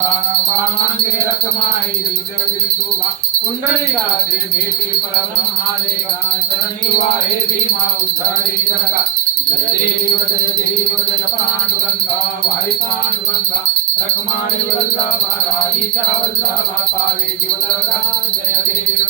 वामांगे रकमाई शोभा कुंडलिकाचे भेटी परब्रह्मादेवा चरणी वाहे भीमा उद्धारी जगा जय देव जय पांडुरंगा वारी पांडुरंगा रखमाई वल्लभा राईचा वल्लभा पावे जीवलगा जय देव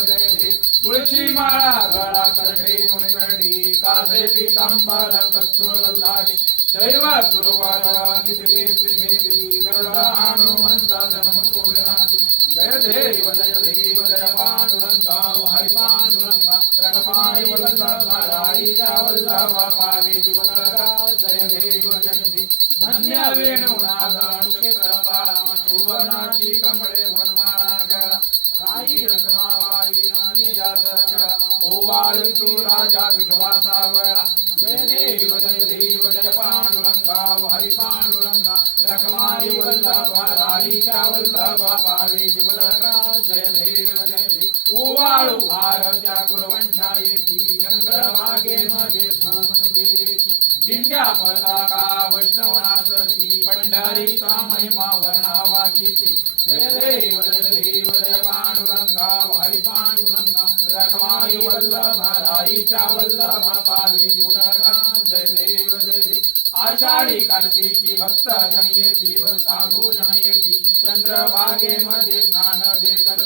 तुळशी माळा गळा करडे मुनिकरडी कासे पीतांबर कस्तुर ललाटी दैव सुरवर निधी गरुड हनुमंत जन्मतो विराटी जय देव जय पांडुरंगा हरि पांडुरंगा रखमाई वल्लभा राईचा वल्लभा पावे जीवलगा जय देव धन्य वेणुनाद क्षेत्र बाळा सुवर्णाची कमळे वनमाळा गळा राई रखमाबाई राणी जातक ओवाळी तू राजा विठवासा वळा जय देव जय पांडुरंगा हरि पांडुरंगा रखमाई वल्लभा राईच्या वल्लभा पावे जीवलगा जय देव ओवाळू भारत्या कुरवंशा येती चंद्रभागे मध्ये सोमन देती जिंक्या पताका वैष्णवनासती पंढरीचा महिमा वर्णावा कीती जय देव जय पांडुरंगा हरि पांडुरंगा रखमाई वल्लभा राईच्या वल्लभा पावे जीवलगा जय देव आषाढी कार्तिकी भक्त जन येती व साधू जन येती चंद्रभागे मध्ये स्नान जे करती